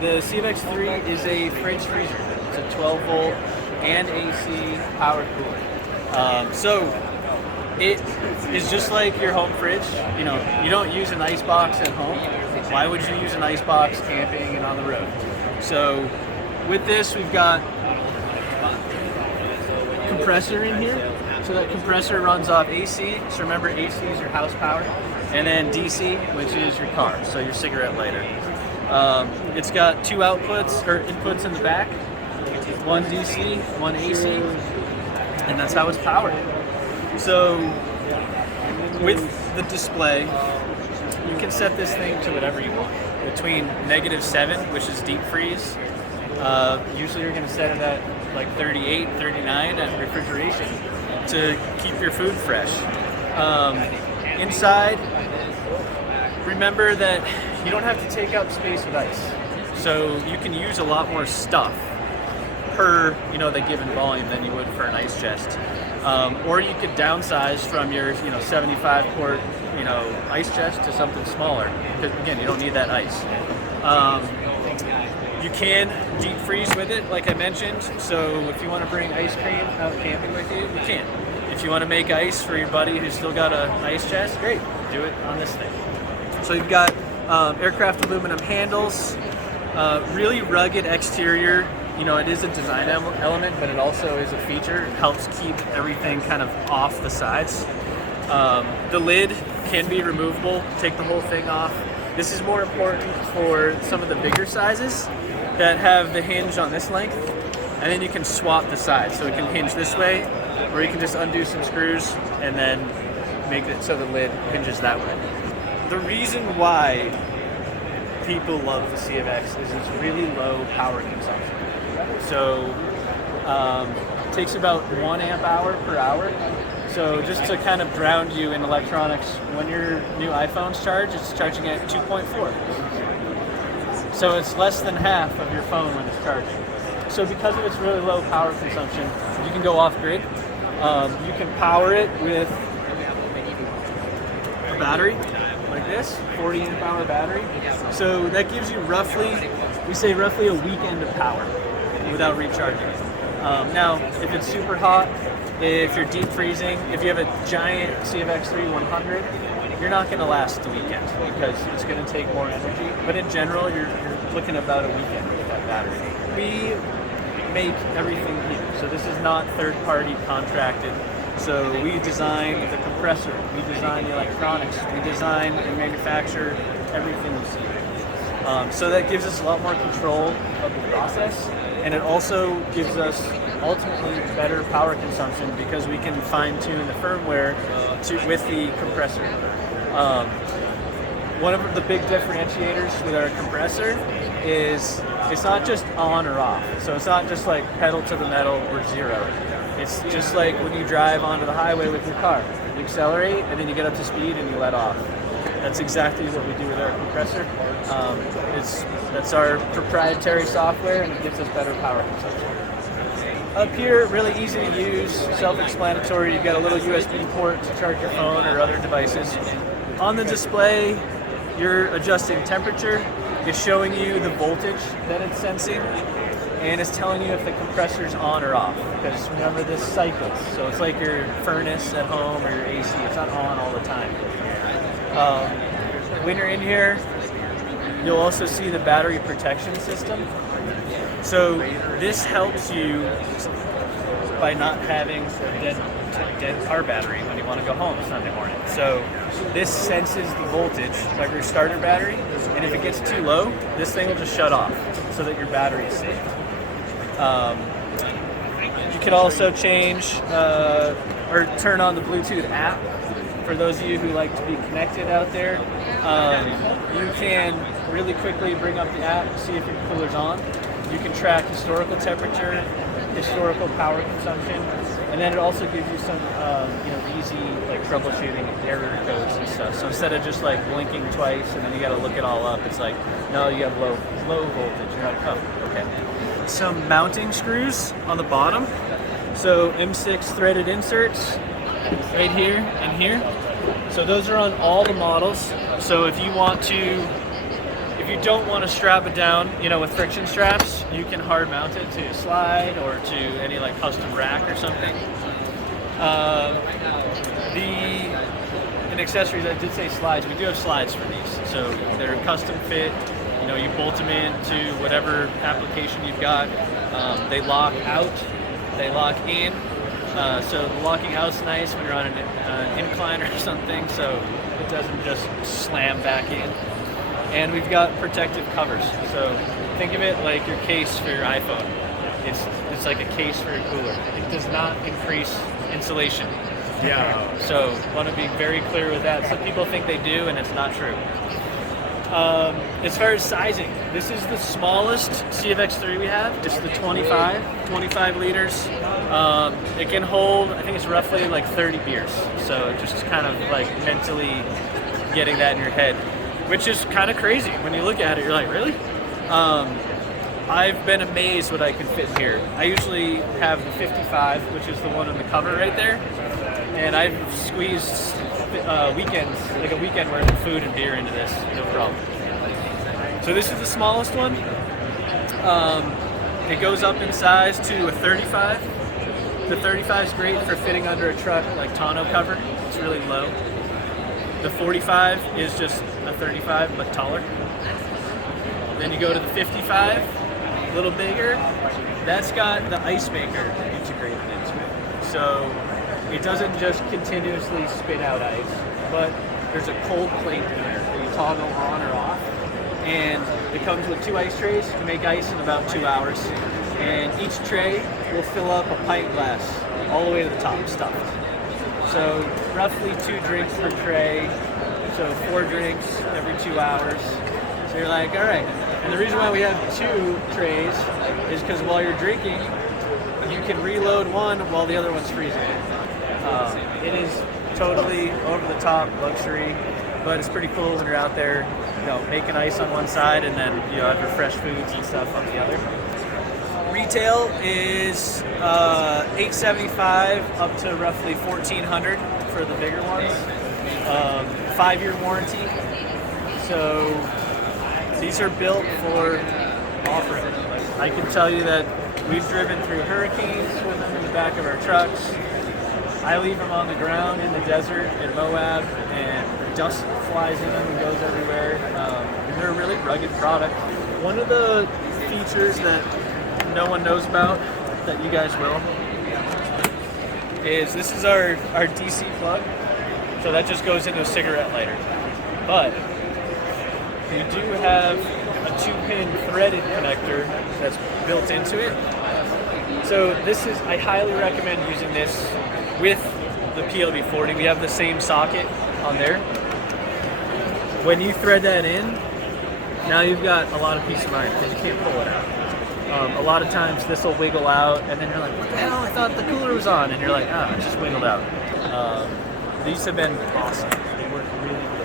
The CFX3 is a fridge freezer. It's a 12 volt and AC powered cooler. So it is just like your home fridge. You know, you don't use an ice box at home. Why would you use an ice box camping and on the road? So with this, we've got compressor in here. So that compressor runs off AC. So remember, AC is your house power, and then DC, which is your car, so your cigarette lighter. It's got two outputs or inputs in the back, one DC, one AC, and that's how it's powered. So with the display, you can set this thing to whatever you want. Between -7, which is deep freeze, usually you're going to set it at like 38, 39 at refrigeration to keep your food fresh. Inside, remember that you don't have to take up space with ice. So you can use a lot more stuff per, the given volume than you would for an ice chest. Or you could downsize from your, 75 quart, ice chest to something smaller. Because again, you don't need that ice. You can deep freeze with it, like I mentioned. So if you want to bring ice cream out camping with you, you can. If you want to make ice for your buddy who's still got an ice chest, great, do it on this thing. So you've got aircraft aluminum handles, really rugged exterior. It is a design element, but it also is a feature. It helps keep everything kind of off the sides. The lid can be removable, take the whole thing off. This is more important for some of the bigger sizes that have the hinge on this length, and then you can swap the sides. So it can hinge this way, or you can just undo some screws and then make it so the lid hinges that way. The reason why people love the CFX is it's really low power consumption. So it takes about 1 amp hour per hour. So just to kind of ground you in electronics, when your new iPhone's charged, it's charging at 2.4. So it's less than half of your phone when it's charging. So because of its really low power consumption, you can go off grid. You can power it with a battery like this, 40 amp hour battery. So that gives you roughly a weekend of power without recharging. Now, if it's super hot, if you're deep freezing, if you have a giant CFX3 100, you're not going to last the weekend because it's going to take more energy. But in general, you're looking about a weekend with that battery. We make everything here, so this is not third-party contracted. So we design the compressor, we design the electronics, we design and manufacture everything you see. So that gives us a lot more control of the process, and it also gives us ultimately better power consumption because we can fine-tune the firmware with the compressor. One of the big differentiators with our compressor is it's not just on or off. So it's not just like pedal to the metal or zero. It's just like when you drive onto the highway with your car. You accelerate and then you get up to speed and you let off. That's exactly what we do with our compressor. That's our proprietary software, and it gives us better power consumption. Up here, really easy to use, self-explanatory. You've got a little USB port to charge your phone or other devices. On the display, you're adjusting temperature. It's showing you the voltage that it's sensing, and it's telling you if the compressor's on or off. Because remember, this cycles. So it's like your furnace at home or your AC. It's not on all the time. When you're in here, you'll also see the battery protection system. So this helps you by not having a dead car battery when you want to go home Sunday morning. So this senses the voltage of your starter battery, and if it gets too low, this thing will just shut off so that your battery is safe. You can also change or turn on the Bluetooth app. For those of you who like to be connected out there, you can really quickly bring up the app and see if your cooler's on. You can track historical temperature, historical power consumption, and then it also gives you some easy troubleshooting error codes and stuff. So instead of just blinking twice and then you got to look it all up, it's like, no, you have low voltage. You're like, oh, okay. Some mounting screws on the bottom. So M6 threaded inserts right here and here. So those are on all the models. So if you if you don't want to strap it down, you know, with friction straps, you can hard mount it to a slide or to any like custom rack or something. In accessories, I did say slides. We do have slides for these, so they're custom fit. You know, you bolt them into whatever application you've got. They lock out, they lock in. So the locking out's nice when you're on an incline or something, so it doesn't just slam back in. And we've got protective covers. So think of it like your case for your iPhone. It's like a case for your cooler. It does not increase insulation. Yeah. So want to be very clear with that. Some people think they do, and it's not true. As far as sizing, this is the smallest CFX3 we have. It's the 25 liters. It can hold, I think it's roughly like 30 beers. So just kind of like mentally getting that in your head, which is kind of crazy. When you look at it, you're like, really? I've been amazed what I can fit in here. I usually have the 55, which is the one on the cover right there. And I've squeezed weekends, like a weekend worth of food and beer into this, no problem. So this is the smallest one. It goes up in size to a 35. The 35 is great for fitting under a truck like tonneau cover. It's really low. The 45 is just a 35 but taller. Then you go to the 55, a little bigger. That's got the ice maker integrated into it. So it doesn't just continuously spit out ice, but there's a cold plate in there that you toggle on or off. And it comes with 2 ice trays to make ice in about 2 hours. And each tray will fill up a pint glass all the way to the top, stuffed. So roughly 2 drinks per tray, so 4 drinks every 2 hours. So you're like, all right. And the reason why we have 2 trays is because while you're drinking, you can reload one while the other one's freezing. It is totally over-the-top luxury, but it's pretty cool when you're out there, you know, making ice on one side and then you know, have your fresh foods and stuff on the other. Retail is $875 up to roughly $1,400 for the bigger ones. 5-year warranty. So these are built for off-road. I can tell you that we've driven through hurricanes with them in the back of our trucks. I leave them on the ground in the desert in Moab, and dust flies in them and goes everywhere. And they're a really rugged product. One of the features that no one knows about, that you guys will, is this is our DC plug. So that just goes into a cigarette lighter. But we do have a 2-pin threaded connector that's built into it. So this is, I highly recommend using this with the PLB40. We have the same socket on there. When you thread that in, now you've got a lot of peace of mind because you can't pull it out. A lot of times this will wiggle out and then you're like, what the hell, I thought the cooler was on. And you're like, it just wiggled out. These have been awesome. They work really, really